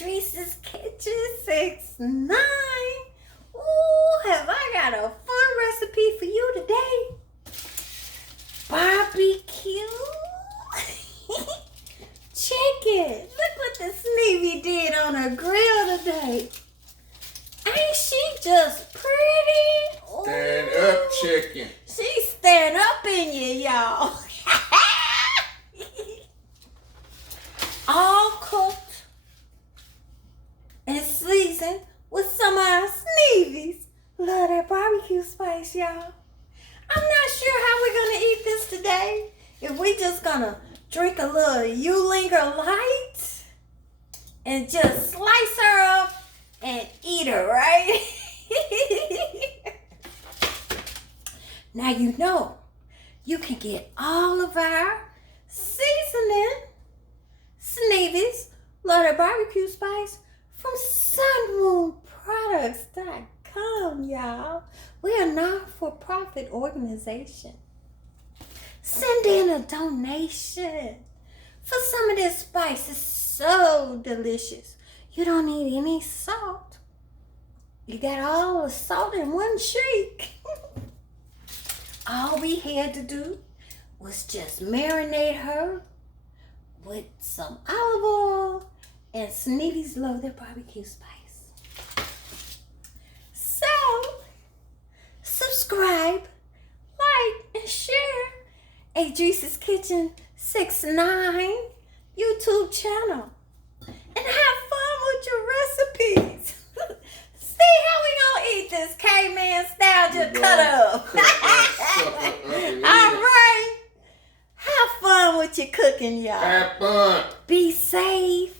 Idris's Kitchen 69. Ooh, have I got a fun recipe for you today? BBQ chicken. Look what the Sneevy did on her grill today. Ain't she just pretty? Stand up, chicken. She stand up in you, y'all. All cooked and seasoned with some of our Sneevies. Love that barbecue spice, y'all. I'm not sure how we're gonna eat this today. If we just gonna drink a little U-Linger Light and just slice her up and eat her, right? Now you know you can get all of our seasoning, Sneevy's, love that barbecue spice from sunmoonproducts.com, y'all. We're a not-for-profit organization. Send in a donation for some of this spice. It's so delicious. You don't need any salt. You got all the salt in one shake. All we had to do was just marinate her with some olive oil and Sneevy's love their barbecue spice. So, subscribe, like, and share Idris's Kitchen 69 YouTube channel. And have fun with your recipes. See how we gonna eat this caveman style just cut up. All right. Have fun with your cooking, y'all. Have fun. Be safe.